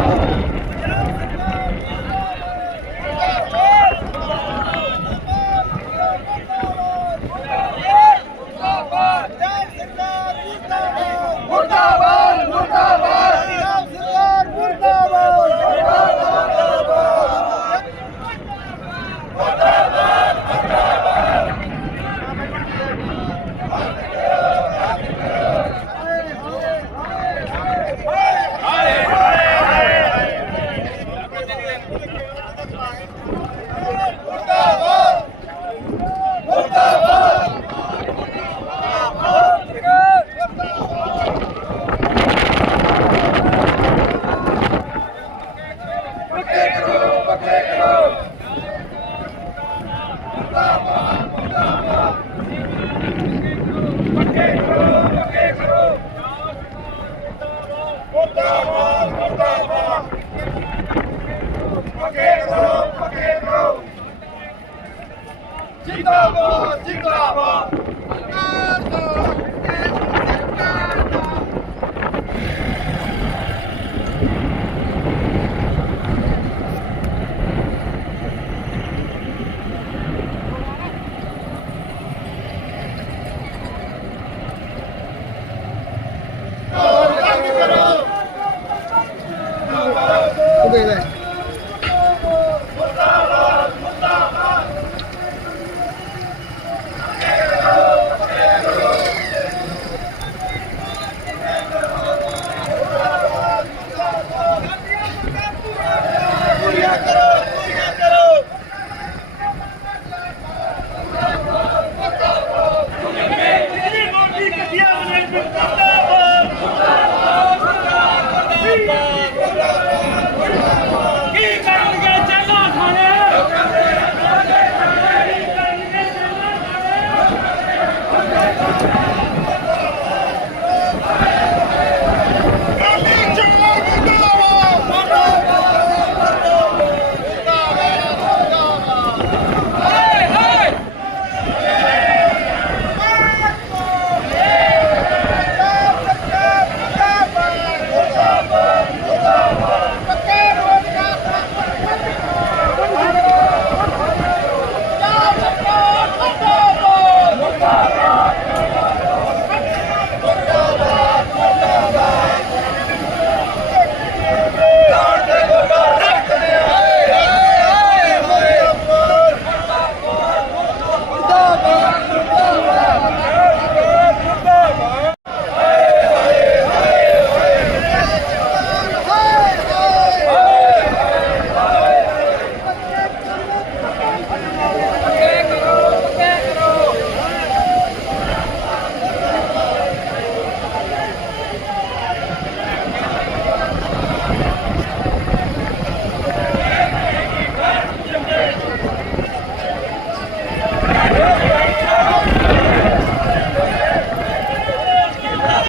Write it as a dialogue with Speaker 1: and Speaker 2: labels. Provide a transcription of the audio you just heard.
Speaker 1: Wow. Mustafa! Mustafa! ਪੱਕੇ ਕਰੋ ਪੱਕੇ ਕਰੋ ਜਿੰਦਾਬਾਦ ਜਿੰਦਾਬਾਦ Thank you.